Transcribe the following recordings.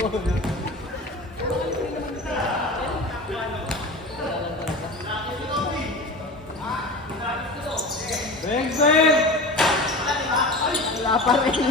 Beng, beng! Wala pa rin.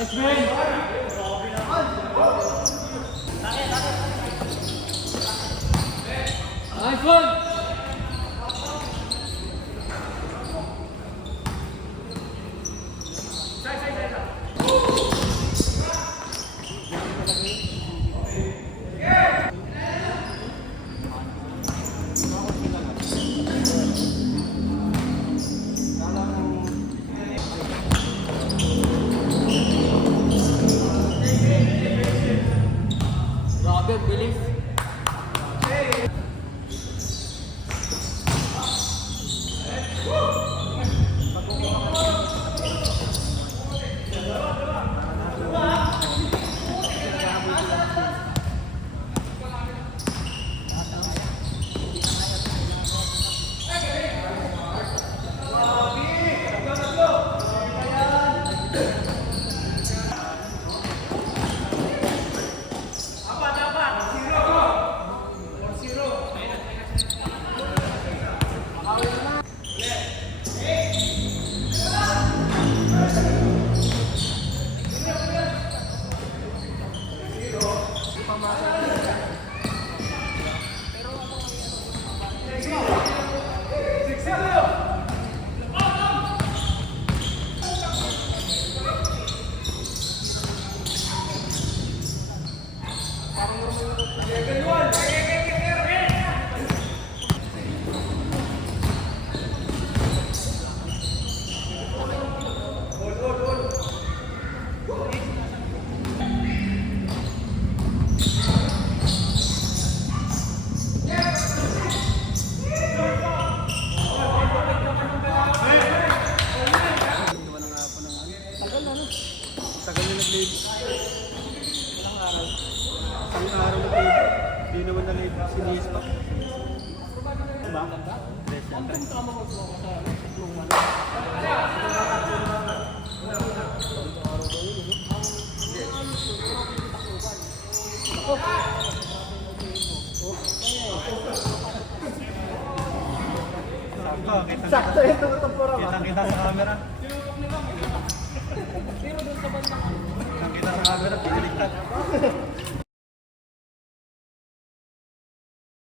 Nice, man! Nice one! Robert, bilis. Tagal na nag-leave. Ilang araw? Isang araw nag-leave. Hindi naman na-leave si Nies pa. Diba? Sakto yung tumutupura ba? Kita sa camera. Kita sa camera.